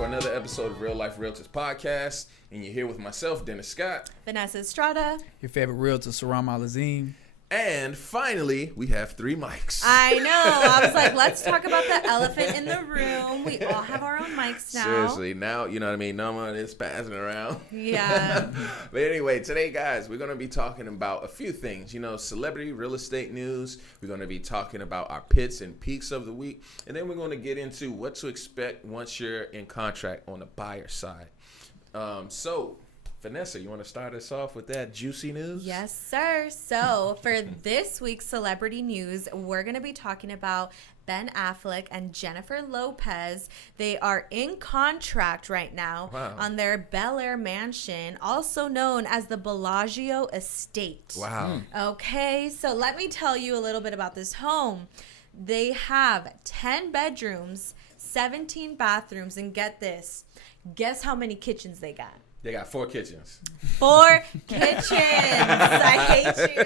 for another episode of Real Life Realtors Podcast. And you're here with myself, Dennis Scott. Vanessa Estrada. Your favorite realtor, Sirrom Alizem. And finally, we have 3 mics. I know. I was like, let's talk about the elephant in the room. We all have our own mics now. Seriously, now, you know what I mean? No one is passing around. Yeah. But anyway, today, guys, we're going to be talking about a few things. You know, celebrity real estate news. We're going to be talking about our pits and peaks of the week. And then we're going to get into what to expect once you're in contract on the buyer side. So, Vanessa, you want to start us off with that juicy news? Yes, sir. So for this week's celebrity news, we're going to be talking about Ben Affleck and Jennifer Lopez. They are in contract right now on their Bel Air mansion, also known as the Bellagio Estate. Wow. Okay, so let me tell you a little bit about this home. They have 10 bedrooms, 17 bathrooms, and get this. Guess how many kitchens they got? They got 4 kitchens. 4 kitchens. I hate you.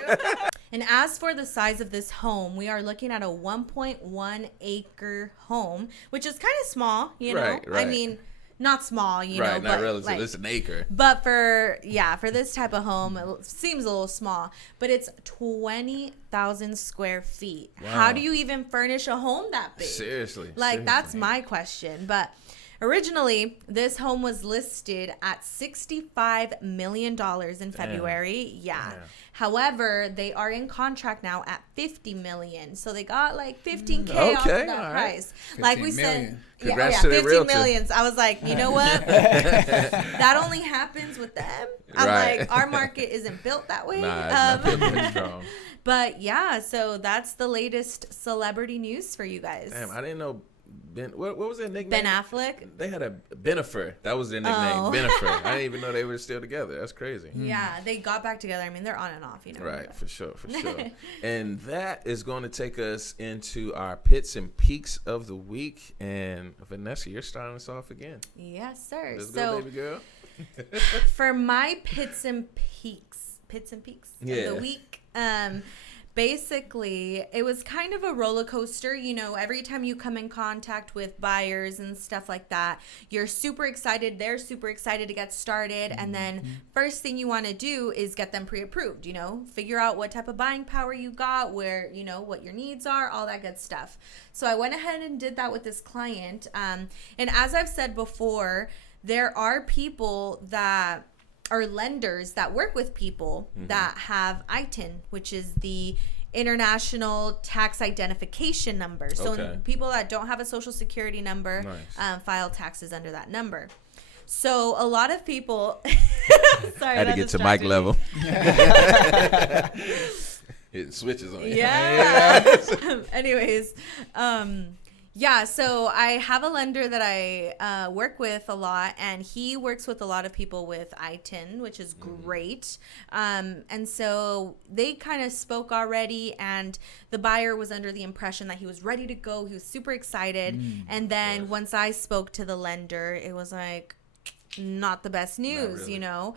And as for the size of this home, we are looking at a 1.1 acre home, which is kind of small, you know. Right. I mean, not small, you know. Right, not but relative. like, It's an acre. but for this type of home, it seems a little small. But it's 20,000 square feet. Wow. How do you even furnish a home that big? Seriously. That's my question. But originally, this home was listed at $65 million in February. Yeah. However, they are in contract now at $50 million. So they got like $15K off that price. Like we said, Congrats to the $15 million. I was like, you know what? That only happens with them. I'm like, our market isn't built that way. Nah, it's not built that strong. But yeah, so that's the latest celebrity news for you guys. Damn, I didn't know. What was their nickname? Ben Affleck. They had a Benifer. That was their nickname, Benifer. I didn't even know they were still together. That's crazy. Yeah, they got back together. I mean, they're on and off, you know. Right, for sure. And that is going to take us into our pits and peaks of the week. And Vanessa, you're starting us off again. Yes, sir. Let's go, baby girl. For my pits and peaks of the week, basically, it was kind of a roller coaster. You know, every time you come in contact with buyers and stuff like that, you're super excited. They're super excited to get started. And then first thing you want to do is get them pre-approved, you know, figure out what type of buying power you got, where, you know, what your needs are, all that good stuff. So I went ahead and did that with this client. And as I've said before, there are people that are lenders that work with people that have ITIN, which is the International Tax Identification Number. So people that don't have a social security number file taxes under that number. So a lot of people sorry, had to get to mic level. It switches on you. Yeah. Anyways, yeah, so I have a lender that I work with a lot, and he works with a lot of people with ITIN, which is great. And so they kind of spoke already, and the buyer was under the impression that he was ready to go. He was super excited. And then once I spoke to the lender, it was like, not the best news, you know.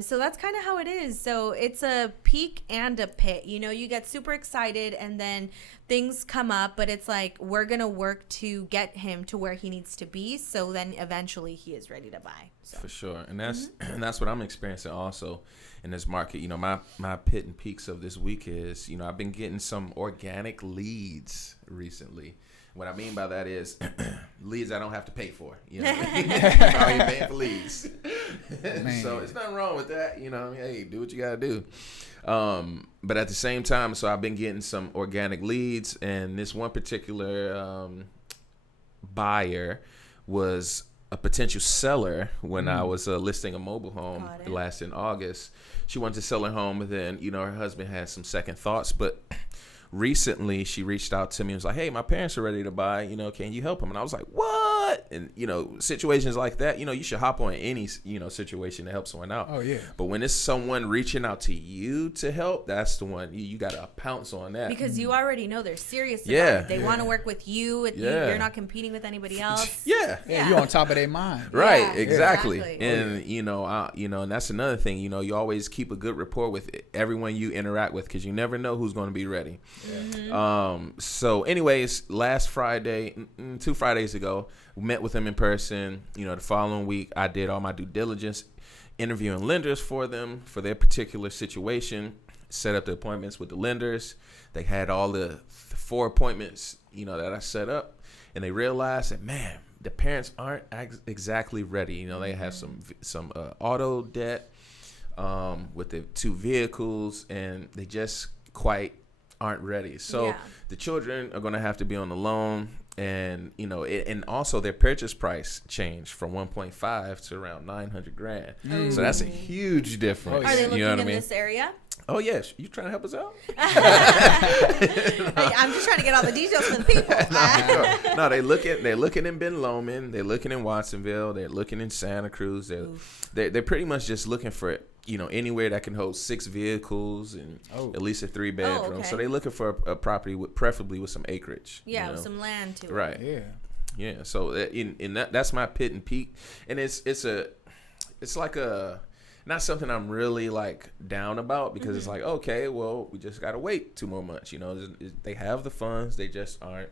So that's kind of how it is. So it's a peak and a pit. You know, you get super excited and then things come up, but it's like we're going to work to get him to where he needs to be. So then eventually he is ready to buy. So. For sure. And that's and that's what I'm experiencing also in this market. You know, my pit and peaks of this week is, you know, I've been getting some organic leads recently. What I mean by that is leads I don't have to pay for. You know, I'm already paying for leads. So it's nothing wrong with that. You know, I mean, hey, do what you got to do. But at the same time, so I've been getting some organic leads, and this one particular buyer was a potential seller when I was listing a mobile home last in August. She wanted to sell her home, and then, you know, her husband had some second thoughts, but recently she reached out to me and was like, hey, my parents are ready to buy, you know, can you help them? And I was like, what? And, you know, situations like that, you know, you should hop on any, you know, situation to help someone out. Oh, yeah. But when it's someone reaching out to you to help, that's the one you got to pounce on that. Because you already know they're serious about it. They want to work with you. You're not competing with anybody else. Yeah, you're on top of their mind. Right, yeah, exactly. And, you know, and that's another thing, you know, you always keep a good rapport with everyone you interact with, because you never know who's going to be ready. So anyways, last Friday, 2 Fridays ago, met with them in person. The following week, I did all my due diligence, interviewing lenders for them for their particular situation, set up the appointments with the lenders. They had all the 4 appointments, that I set up, and they realized that, man, the parents aren't exactly ready. They have some auto debt with the 2 vehicles, and they just quite aren't ready. So the children are going to have to be on the loan, and and also their purchase price changed from 1.5 to around $900,000. So that's a huge difference. Are they looking in this area? Oh yes, you trying to help us out? I'm just trying to get all the details for the people. No, they're looking in Ben Lomond, they're looking in Watsonville, they're looking in Santa Cruz. They're pretty much just looking for anywhere that can hold 6 vehicles and at least a 3-bedroom. Okay. So they're looking for a property preferably with some acreage. With some land to it. Right. Yeah. So that's my pit and peak, and it's like a. Not something I'm really like down about, because it's like, okay, well, we just gotta wait 2 more months. They have the funds, they just aren't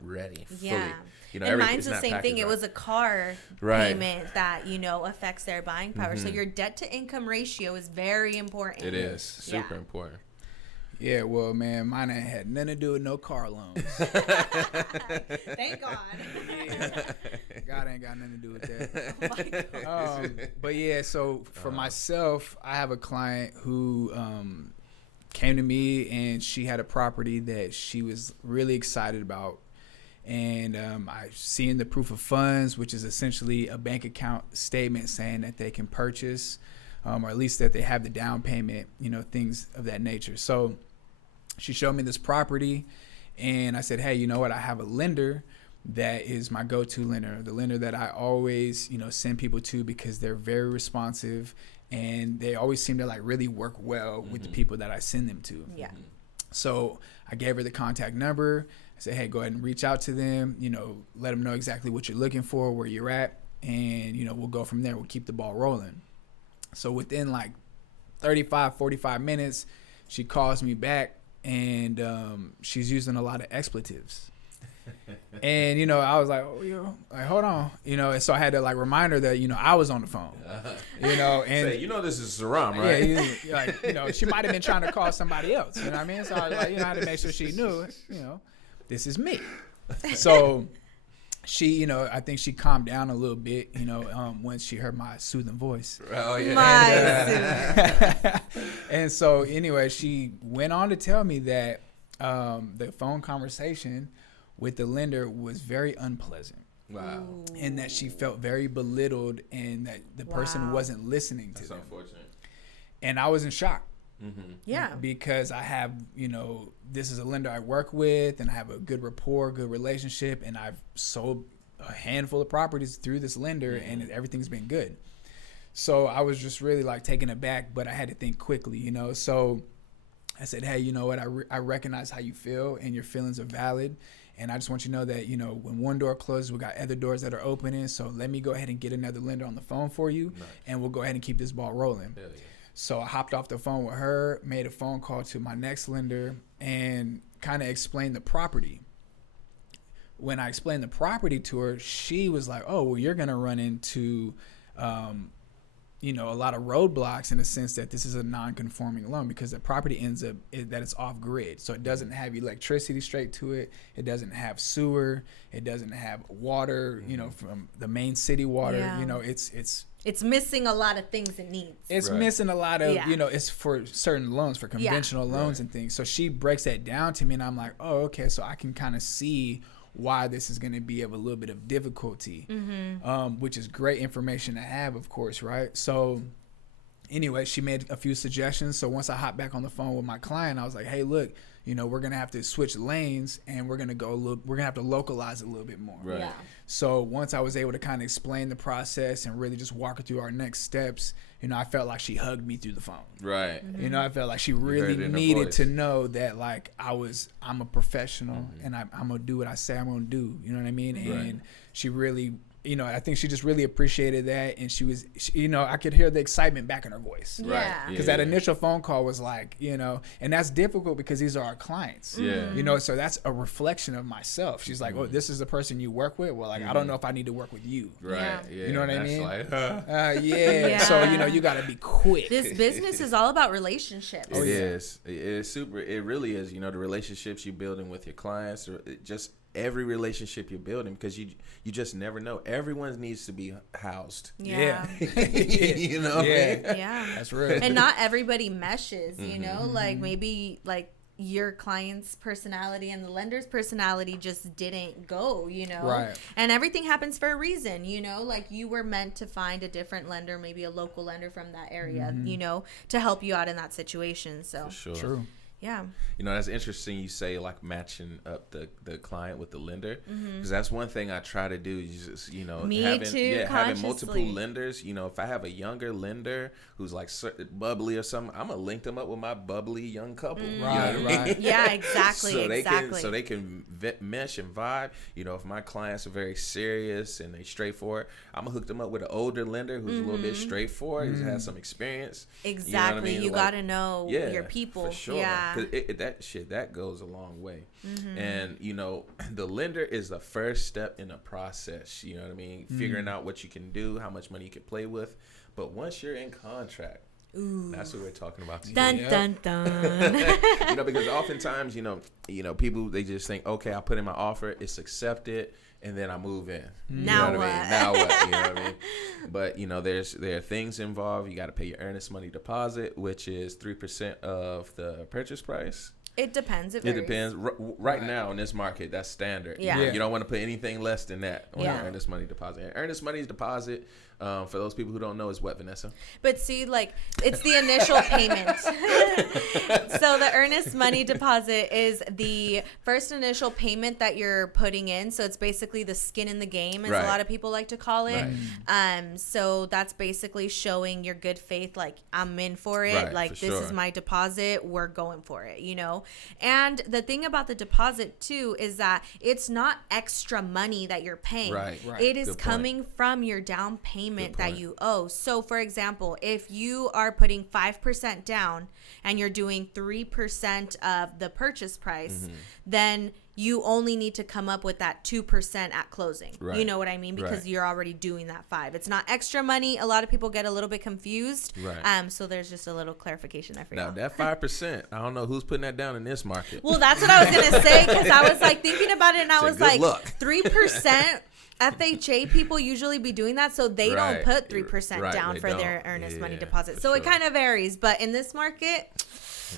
ready fully. And mine's the same thing. It was a car payment that affects their buying power. So your debt to income ratio is very important. It is super important. Yeah, well, man, mine ain't had nothing to do with no car loans. Thank God. Yeah. God ain't got nothing to do with that. Oh my God. But yeah, so for myself, I have a client who came to me, and she had a property that she was really excited about. And I seen the proof of funds, which is essentially a bank account statement saying that they can purchase, or at least that they have the down payment, things of that nature. So she showed me this property, and I said, hey, you know what? I have a lender that is my go-to lender, the lender that I always, send people to, because they're very responsive, and they always seem to like really work well with the people that I send them to. Yeah. So I gave her the contact number. I said, hey, go ahead and reach out to them, let them know exactly what you're looking for, where you're at, and, we'll go from there. We'll keep the ball rolling. So within like 35, 45 minutes, she calls me back, and she's using a lot of expletives. And, I was like, hold on, and so I had to like remind her that, I was on the phone, and say, this is Sirrom, right? Yeah, she might've been trying to call somebody else, you know what I mean? So I was like, I had to make sure she knew, this is me. So she, I think she calmed down a little bit, once she heard my soothing voice. Oh, yeah. And so anyway, she went on to tell me that the phone conversation with the lender was very unpleasant. Wow. And that she felt very belittled, and that the person wasn't listening to them. That's unfortunate. And I was in shock. Mm-hmm. Yeah. Because I have, this is a lender I work with, and I have a good rapport, good relationship, and I've sold a handful of properties through this lender, and everything's been good. So I was just really like taken aback, but I had to think quickly, So I said, hey, you know what? I recognize how you feel, and your feelings are valid. And I just want you to know that, when one door closes, we got other doors that are opening. So let me go ahead and get another lender on the phone for you, and we'll go ahead and keep this ball rolling. Hell yeah. So I hopped off the phone with her, made a phone call to my next lender, and kind of explained the property. When I explained the property to her, she was like, oh, well, you're going to run into, a lot of roadblocks, in the sense that this is a non-conforming loan, because the property ends up that it's off grid. So it doesn't have electricity straight to it. It doesn't have sewer. It doesn't have water, from the main city water. Yeah. It's missing a lot of things it needs. It's missing a lot of, it's for certain loans, for conventional loans and things. So she breaks that down to me, and I'm like, oh, okay. So I can kind of see why this is going to be of a little bit of difficulty, which is great information to have, of course, right? So anyway, she made a few suggestions. So once I hopped back on the phone with my client, I was like, hey, look, we're going to have to switch lanes, and we're going to have to localize it a little bit more. Right. Yeah. So once I was able to kind of explain the process and really just walk her through our next steps, I felt like she hugged me through the phone. Right. I felt like she really needed to know that, like, I'm a professional, and I'm going to do what I say I'm going to do. You know what I mean? Right. And she really I think she just really appreciated that, and I could hear the excitement back in her voice. Yeah. Because that initial phone call was like, and that's difficult because these are our clients. Yeah. So that's a reflection of myself. She's like, oh, this is the person you work with? Well, like, I don't know if I need to work with you. Right. Yeah. You know what I mean? Like, yeah. So, you got to be quick. This business is all about relationships. It is. It is super. It really is. The relationships you're building with your clients, or just every relationship you're building, because you just never know. Everyone needs to be housed. Yeah. You know what I mean? Yeah. That's real. And not everybody meshes, like maybe like your client's personality and the lender's personality just didn't go, Right. And everything happens for a reason, like you were meant to find a different lender, maybe a local lender from that area, to help you out in that situation. So For sure. True. yeah. That's interesting you say, like, matching up the client with the lender, because that's one thing I try to do is just, Me having, too, having multiple consciously. lenders. If I have a younger lender who's like bubbly or something, I'm gonna link them up with my bubbly young couple. Right, You know what I mean? right. Yeah, exactly. So they can mesh and vibe. If my clients are very serious and they straightforward, I'm gonna hook them up with an older lender who's a little bit straightforward, who's has some experience. Exactly. You know what I mean? You gotta know Yeah, your people. for sure. Yeah. 'Cause that goes a long way. And the lender is the first step in a process. You know what I mean? Figuring out what you can do, how much money you can play with. But once you're in contract, that's what we're talking about today. Dun dun dun. Because oftentimes, people, they just think, okay, I put in my offer, it's accepted, and then I move in. Now you know what? what? I mean? Now what? You know what I mean? But there are things involved. You got to pay your earnest money deposit, which is 3% of the purchase price. It depends. It It varies. depends. Right now in this market, that's standard. Yeah. You don't want to put anything less than that on Yeah. your earnest money deposit. And earnest money deposit, for those people who don't know, is what, Vanessa? But see, like, it's the initial payment. So the earnest money deposit is the first initial payment that you're putting in. So it's basically the skin in the game, as Right. a lot of people like to call it. Right. So that's basically showing your good faith, like, I'm in for it. Right, like, for this sure. is my deposit. We're going for it, And the thing about the deposit, too, is that it's not extra money that you're paying. Right. It is Good point. coming from your down payment that point. you owe. So, for example, if you are putting 5% down and you're doing 3% of the purchase price, then you only need to come up with that 2% at closing. Right. You know what I mean? Because Right. you're already doing that 5. It's not extra money. A lot of people get a little bit confused. Right. So there's just a little clarification there for Now, you. that 5%, I don't know who's putting that down in this market. Well, that's what I was going to say, because I was like thinking about it, and I Say was good like, luck. 3%. FHA people usually be doing that, so they Right. don't put 3% Right, down they for their don't. earnest money Yeah, deposit. for So it sure. kind of varies, but in this market,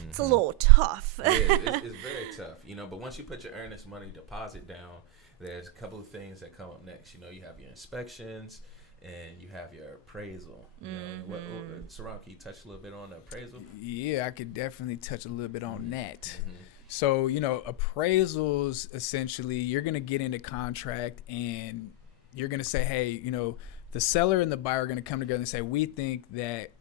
it's a little tough. It's very tough, but once you put your earnest money deposit down, there's a couple of things that come up next. You have your inspections and you have your appraisal. Sirrom, can you touch a little bit on the appraisal? Yeah, I could definitely touch a little bit on that. So, appraisals, essentially, you're going to get into contract and you're going to say, hey, the seller and the buyer are going to come together and say, we think that,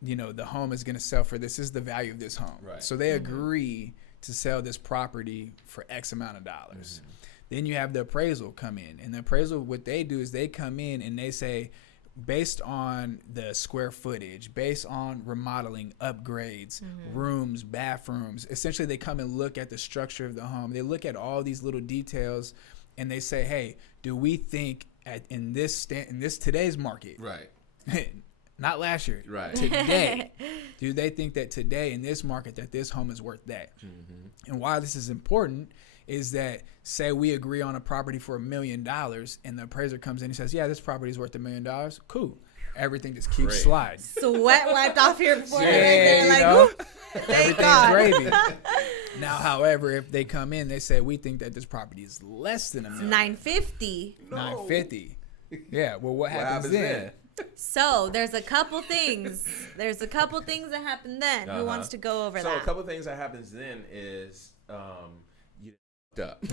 the home is going to sell for this. This is the value of this home. Right. So they agree to sell this property for X amount of dollars. Then you have the appraisal come in. And the appraisal, what they do is they come in and they say, based on the square footage, based on remodeling, upgrades, rooms, bathrooms, essentially they come and look at the structure of the home. They look at all these little details and they say, hey, do we think in this today's market, Right. not last year, Right. today, do they think that today in this market that this home is worth that? And why this is important is that, say we agree on a property for $1 million and the appraiser comes in and says, yeah, this property is worth $1 million. Cool. Everything just keeps Great. sliding. Sweat wiped off your forehead right Yeah, there. Like, "Ooh, thank everything's God." gravy. Now, however, if they come in, they say, we think that this property is less than $1 million. 950. $950. Yeah. Well, what happens then? So there's a couple things. That happen then. Who wants to go over So that? a couple things that happens then is you up.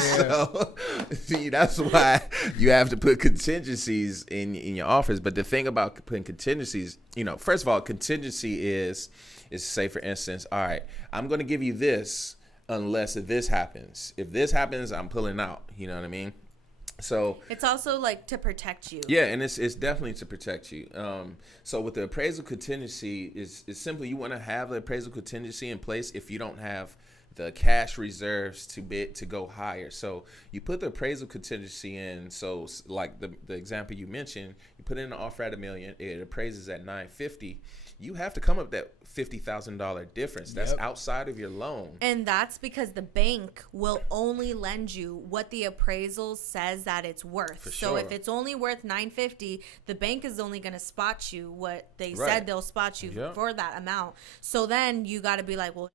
So see, that's why you have to put contingencies in your offers. But the thing about putting contingencies, first of all, contingency is say, for instance, all right, I'm going to give you this unless this happens. If this happens, I'm pulling out. You know what I mean? So it's also like to protect you. Yeah, and it's definitely to protect you. So with the appraisal contingency, is simply you want to have the appraisal contingency in place if you don't have the cash reserves to go higher. So you put the appraisal contingency in. So like the example you mentioned, you put in an offer at $1 million, it appraises at $950. You have to come up with that $50,000 difference. That's outside of your loan. And that's because the bank will only lend you what the appraisal says that it's worth. So if it's only worth $950, the bank is only going to spot you what they said they'll spot you for that amount. So then you got to be like, well,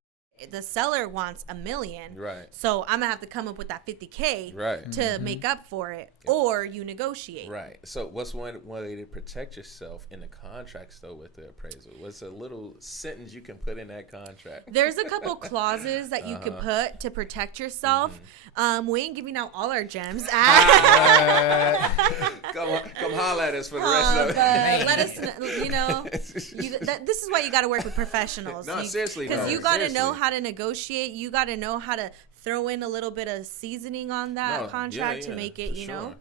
the seller wants $1 million, right? So I'm gonna have to come up with that $50K, right, to make up for it, or you negotiate, right? So what's one way to protect yourself in the contracts though with the appraisal? What's a little sentence you can put in that contract? There's a couple clauses that you could put to protect yourself. We ain't giving out all our gems. Come holler at us for the rest of it. Let us, this is why you got to work with professionals. No, seriously, because you got to know how to negotiate. You got to know how to throw in a little bit of seasoning on that contract to make it, you know.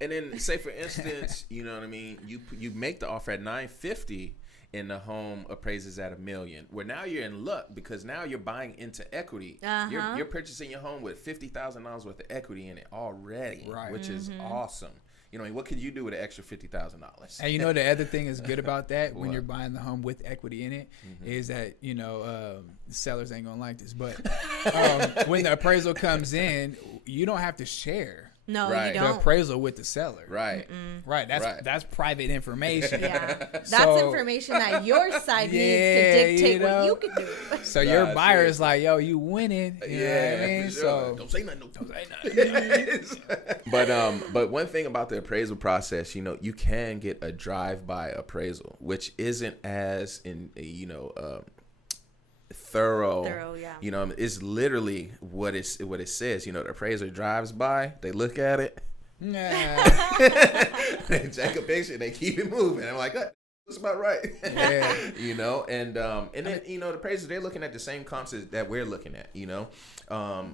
And then, say for instance, you know what I mean. You make the offer at $950. And the home appraises at $1 million. Where now you're in luck because now you're buying into equity. You're purchasing your home with $50,000 worth of equity in it already, which is awesome. You know, what could you do with an extra $50,000? And you know the other thing is good about that when you're buying the home with equity in it is that the sellers ain't gonna like this, but when the appraisal comes in, you don't have to share. No, you don't. The appraisal with the seller. Right. Right. That's private information. Yeah. That's information that your side needs to dictate what you can do. So your buyer is like, yo, you winning. You know what I mean? Sure. So don't say nothing. But one thing about the appraisal process, you can get a drive-by appraisal, which isn't as thorough, yeah. It's literally what it says. The appraiser drives by, they look at it, they take a picture, they keep it moving. I'm like, that's about right. And then the appraisers, they're looking at the same comps that we're looking at,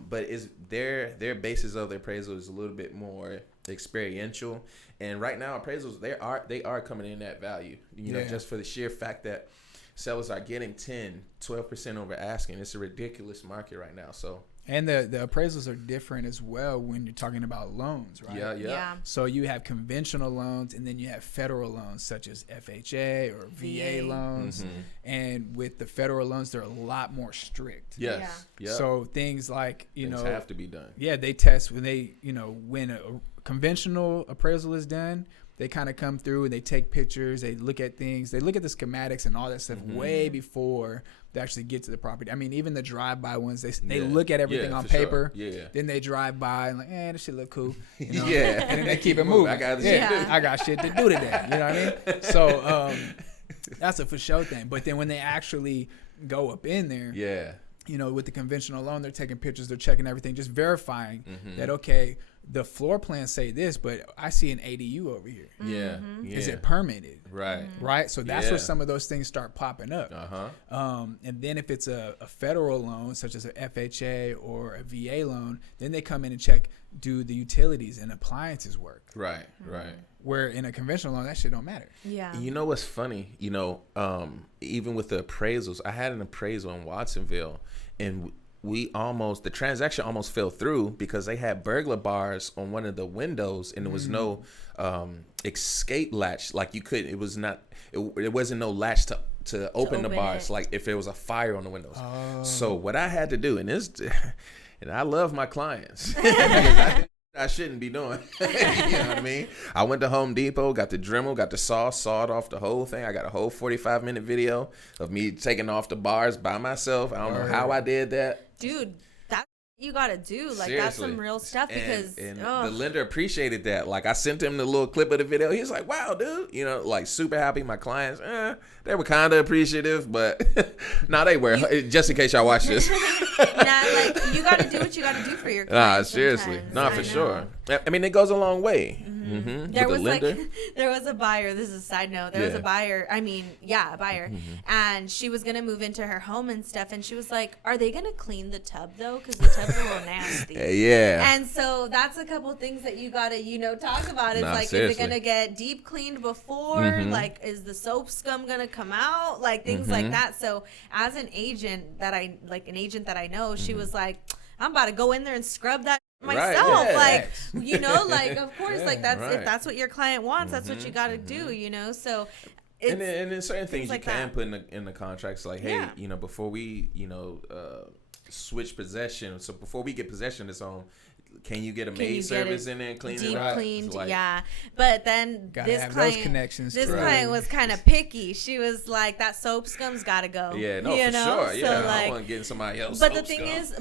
but it's their basis of the appraisal is a little bit more experiential. And right now appraisals, they are coming in at value, just for the sheer fact that sellers are getting 10-12% over asking. It's a ridiculous market right now. So, and the appraisals are different as well when you're talking about loans, right? Yeah. So you have conventional loans, and then you have federal loans such as FHA or VA loans. And with the federal loans, they're a lot more strict. Yes. Yeah. So things like things have to be done. Yeah, they test when when a conventional appraisal is done. They kind of come through and they take pictures. They look at things. They look at the schematics and all that stuff way before they actually get to the property. I mean, even the drive-by ones, they look at everything on paper. Sure. Yeah. Then they drive by and like, this shit look cool. And then they keep it moving. I got shit to do. I got shit to do today. You know what I mean? So that's a for sure thing. But then when they actually go up in there, with the conventional loan, they're taking pictures. They're checking everything, just verifying that, okay, the floor plans say this, but I see an ADU over here. Is it permitted? Right. So that's where some of those things start popping up. And then if it's a federal loan, such as an FHA or a VA loan, then they come in and check, do the utilities and appliances work? Right. Where in a conventional loan, that shit don't matter. Yeah. You know what's funny? Even with the appraisals, I had an appraisal in Watsonville, and the transaction almost fell through because they had burglar bars on one of the windows, and there was no escape latch. Like you couldn't, it wasn't no latch to open the bars. Like if there was a fire on the windows. So what I had to do, and I love my clients because I shouldn't be doing. You know what I mean? I went to Home Depot, got the Dremel, got the saw, sawed off the whole thing. I got a whole 45-minute video of me taking off the bars by myself. I don't know how I did that. Dude, that's what you gotta do. Like, seriously. That's some real stuff because the lender appreciated that. Like, I sent him the little clip of the video. He's like, wow, dude. Like, super happy. My clients, they were kind of appreciative, but they were. Just in case y'all watch this. Like, you got to do what you got to do for your clients. Seriously. For sure. I mean, it goes a long way. There was there was a buyer. This is a side note. There was a buyer. A buyer, and she was gonna move into her home and stuff. And she was like, "Are they gonna clean the tub though? Because the tub's a little nasty." Yeah. And so that's a couple things that you gotta talk about. It's like, seriously. is it gonna get deep cleaned before? Like, is the soap scum gonna come out? Like things like that. So as an agent that I know, she was like, "I'm about to go in there and scrub that myself." Like, like, of course, like if that's what your client wants, that's what you got to do, so and then certain things like you can that. put in the contracts, like, hey, before we switch possession, so before we get possession of this home, can you get a maid service in there and clean deep it up? cleaned? Like, but then this client was kind of picky. She was like, that soap scum's got to go. For sure. Yeah, so, like, I want getting somebody else. But the thing is,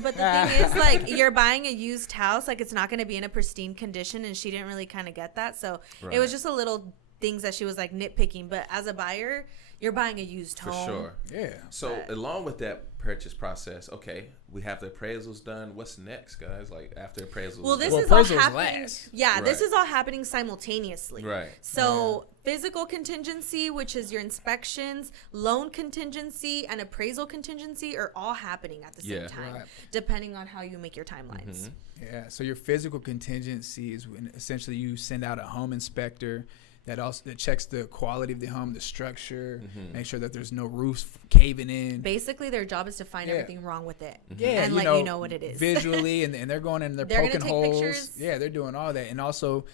like, you're buying a used house, like, it's not going to be in a pristine condition, and she didn't really kind of get that. So it was just a little things that she was like nitpicking. But as a buyer, you're buying a used home. For sure. Yeah. So along with that purchase process, okay, we have the appraisals done. What's next, guys? Like, after appraisals? Well, this is all happening. Yeah, this is all happening simultaneously. Right. So physical contingency, which is your inspections, loan contingency, and appraisal contingency are all happening at the same time, depending on how you make your timelines. Yeah. So your physical contingency is when essentially you send out a home inspector that checks the quality of the home, the structure, make sure that there's no roofs caving in. Basically, their job is to find everything wrong with it, and let you know what it is visually, and they're going in, they're poking holes. Pictures. Yeah, they're doing all that, and also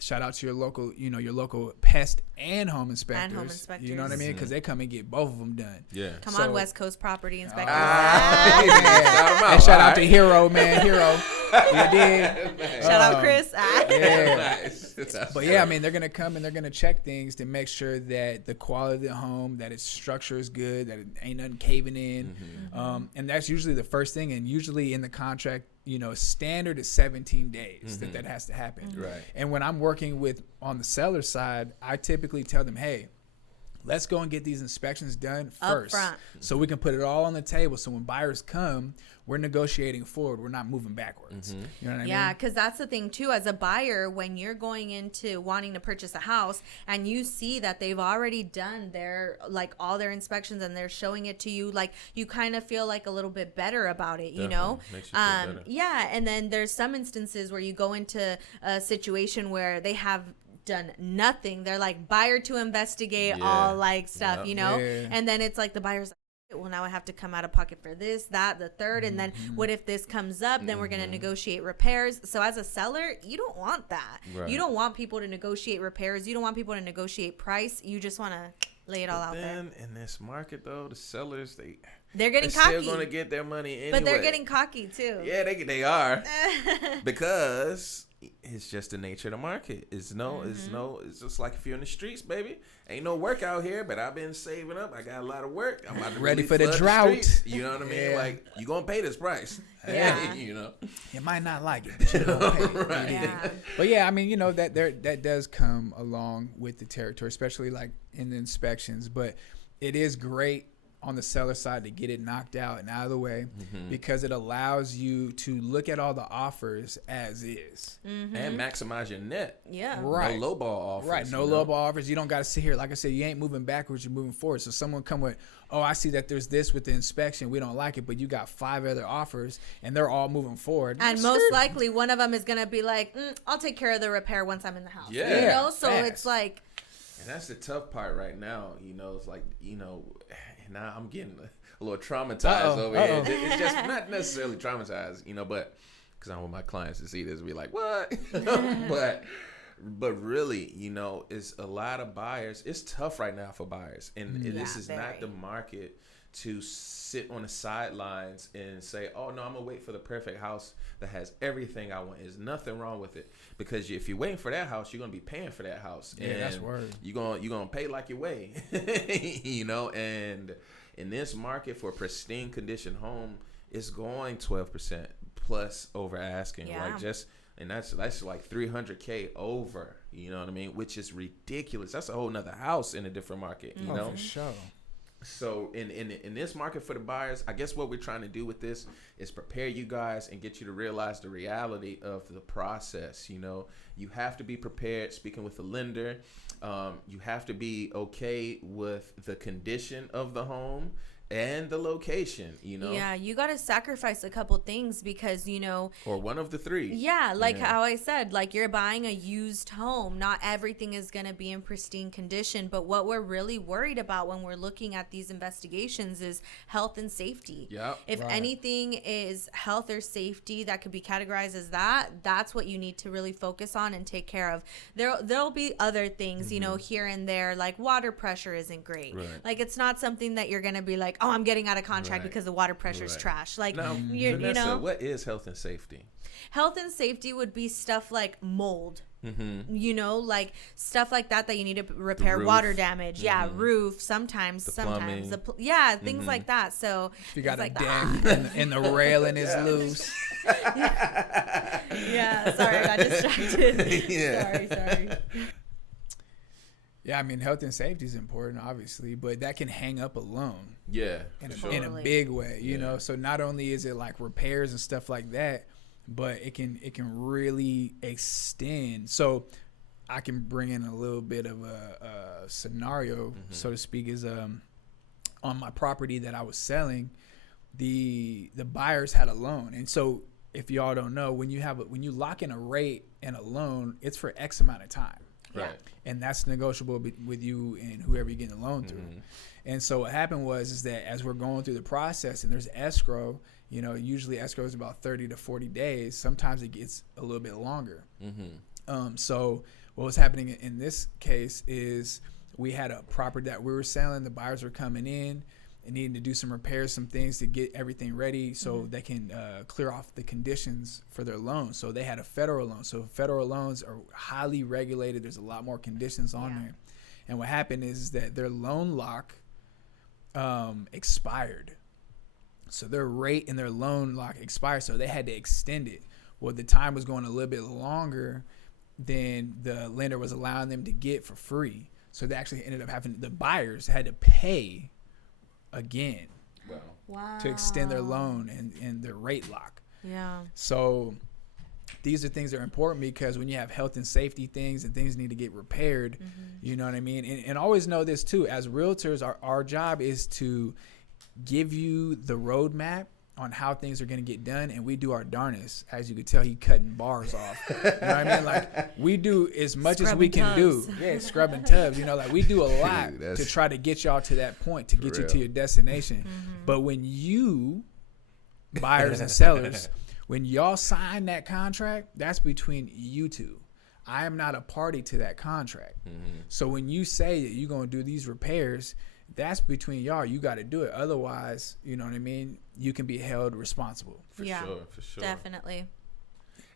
shout out to your local pest and home inspectors. You know what I mean? Because they come and get both of them done. Yeah. Come on, West Coast property inspectors. And shout out to Hero, man. Hero. You did. Shout out Chris. But yeah, I mean, they're gonna come and they're gonna check things to make sure that the quality of the home, that its structure is good, that it ain't nothing caving in, and that's usually the first thing. And usually in the contract, standard is 17 days that has to happen. Right. And when I'm working on the seller side, I typically tell them, hey, let's go and get these inspections done first, so we can put it all on the table. So when buyers come, we're negotiating forward. We're not moving backwards. You know what I mean? Yeah, because that's the thing too. As a buyer, when you're going into wanting to purchase a house and you see that they've already done all their inspections and they're showing it to you, like, you kind of feel like a little bit better about it. You know? Makes you feel better. Yeah, and then there's some instances where you go into a situation where they have done nothing. They're like, buyer to investigate, all like stuff, and then it's like the buyer's like, well, now I have to come out of pocket for this, that, the third, and then what if this comes up? Then we're going to negotiate repairs. So as a seller, you don't want that. Right. You don't want people to negotiate repairs. You don't want people to negotiate price. You just want to lay it all out there. In this market, though, the sellers, they're getting cocky. Still going to get their money anyway. But they're getting cocky too. Yeah, they are. Because it's just the nature of the market. It's just like if you're in the streets, baby. Ain't no work out here, but I've been saving up. I got a lot of work. I'm about to ready really for the drought. You know what I mean? Like, you gonna pay this price. Yeah. You might not like it, but you're gonna pay it. Right. Yeah. But yeah, I mean, that does come along with the territory, especially like in the inspections. But it is great on the seller side to get it knocked out and out of the way, because it allows you to look at all the offers as is and maximize your net. Yeah. Right. No lowball offers. Right. No lowball offers. You don't got to sit here. Like I said, you ain't moving backwards. You're moving forward. So someone come with, oh, I see that there's this with the inspection. We don't like it, but you got 5 other offers and they're all moving forward. And most likely one of them is going to be like, I'll take care of the repair once I'm in the house. Yeah. So it's like. And that's the tough part right now. It's like, now I'm getting a little traumatized over here. It's just not necessarily traumatized, but because I don't want my clients to see this and be like, what? but really, it's a lot of buyers. It's tough right now for buyers. And this is not the market to sit on the sidelines and say, oh, no, I'm going to wait for the perfect house that has everything I want. There's nothing wrong with it. Because if you're waiting for that house, you're going to be paying for that house. Yeah, and that's word. You're going to pay like you weigh. And in this market for a pristine condition home, it's going 12% plus over asking. Yeah. And that's like $300K over, you know what I mean? Which is ridiculous. That's a whole nother house in a different market, you know? For sure. So in this market for the buyers, I guess what we're trying to do with this is prepare you guys and get you to realize the reality of the process. You know, you have to be prepared. Speaking with the lender, you have to be okay with the condition of the home and the location, you know. Yeah, you got to sacrifice a couple things because, you know, or one of the three. Yeah, like how I said, like you're buying a used home. Not everything is going to be in pristine condition, but what we're really worried about when we're looking at these investigations is health and safety. Yep. If anything is health or safety that could be categorized as that, that's what you need to really focus on and take care of. There'll be other things, you know, here and there, like water pressure isn't great. Right. Like it's not something that you're going to be like, oh, I'm getting out of contract because the water pressure is trash. Like, now, Vanessa, you know, what is health and safety? Health and safety would be stuff like mold, you know, like stuff like that you need to repair, water damage, roof, sometimes, plumbing. Things like that. So if you got a like dent and the railing is loose. Yeah, sorry, I got distracted. Sorry. Yeah, I mean, health and safety is important, obviously, but that can hang up a loan. Yeah, in a big way, you know. So not only is it like repairs and stuff like that, but it can really extend. So I can bring in a little bit of a scenario, so to speak, is on my property that I was selling, the buyers had a loan, and so if y'all don't know, when you lock in a rate and a loan, it's for X amount of time. Right. And that's negotiable with you and whoever you're getting the loan through. And so what happened is that as we're going through the process and there's escrow, you know, usually escrow is about 30 to 40 days. Sometimes it gets a little bit longer. So what was happening in this case is we had a property that we were selling. The buyers were coming in and needing to do some repairs, some things to get everything ready so they can clear off the conditions for their loan. So they had a federal loan. So federal loans are highly regulated. There's a lot more conditions on there. And what happened is that their loan lock expired. So their rate and their loan lock expired. So they had to extend it. Well, the time was going a little bit longer than the lender was allowing them to get for free. So they actually ended up the buyers had to pay again to extend their loan and their rate lock. Yeah. So these are things that are important because when you have health and safety things and things need to get repaired, you know what I mean? And always know this too, as realtors, our job is to give you the roadmap on how things are going to get done, and we do our darnest. As you could tell, he cutting bars off. You know what I mean? Like, we do as much as we can do. Yeah, scrubbing tubs. You know, like we do a lot to try to get y'all to that point, to get you to your destination. But when you, buyers and sellers, when y'all sign that contract, that's between you two. I am not a party to that contract. So when you say that you're going to do these repairs, that's between y'all. You got to do it. Otherwise, you know what I mean? You can be held responsible. For sure. Definitely.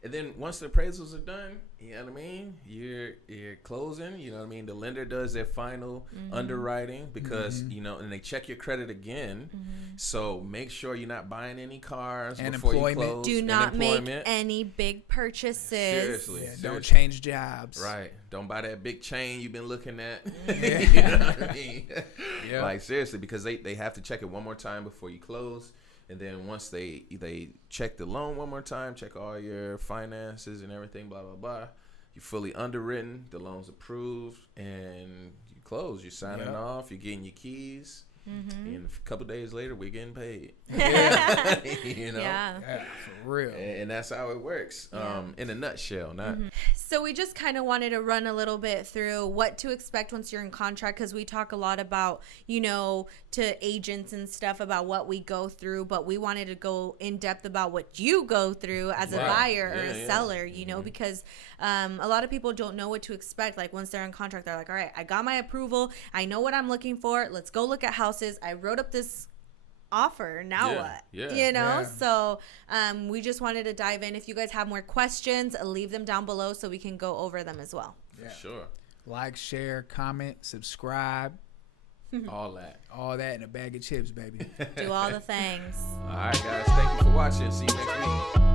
And then once the appraisals are done, you know what I mean? You're closing, you know what I mean? The lender does their final underwriting because, you know, and they check your credit again. So make sure you're not buying any cars and before you close. Do not make any big purchases. Seriously. Don't change jobs. Right. Don't buy that big chain you've been looking at. You know what I mean? Like, seriously, because they have to check it one more time before you close. And then once they check the loan one more time, check all your finances and everything, blah, blah, blah, you're fully underwritten, the loan's approved, and you close. You're signing off, you're getting your keys, and a couple days later, we're getting paid. You know? Yeah, for real. And that's how it works, in a nutshell. Not. So we just kind of wanted to run a little bit through what to expect once you're in contract, because we talk a lot about, you know, to agents and stuff about what we go through, but we wanted to go in depth about what you go through as a buyer or a seller, you know, because a lot of people don't know what to expect. Like once they're in contract, they're like, all right, I got my approval. I know what I'm looking for. Let's go look at houses. I wrote up this offer. Now what? You know? So we just wanted to dive in. If you guys have more questions, leave them down below so we can go over them as well. Sure. Like, share, comment, subscribe. All that in a bag of chips, baby. Do all the things. All right, guys. Thank you for watching. See you next week.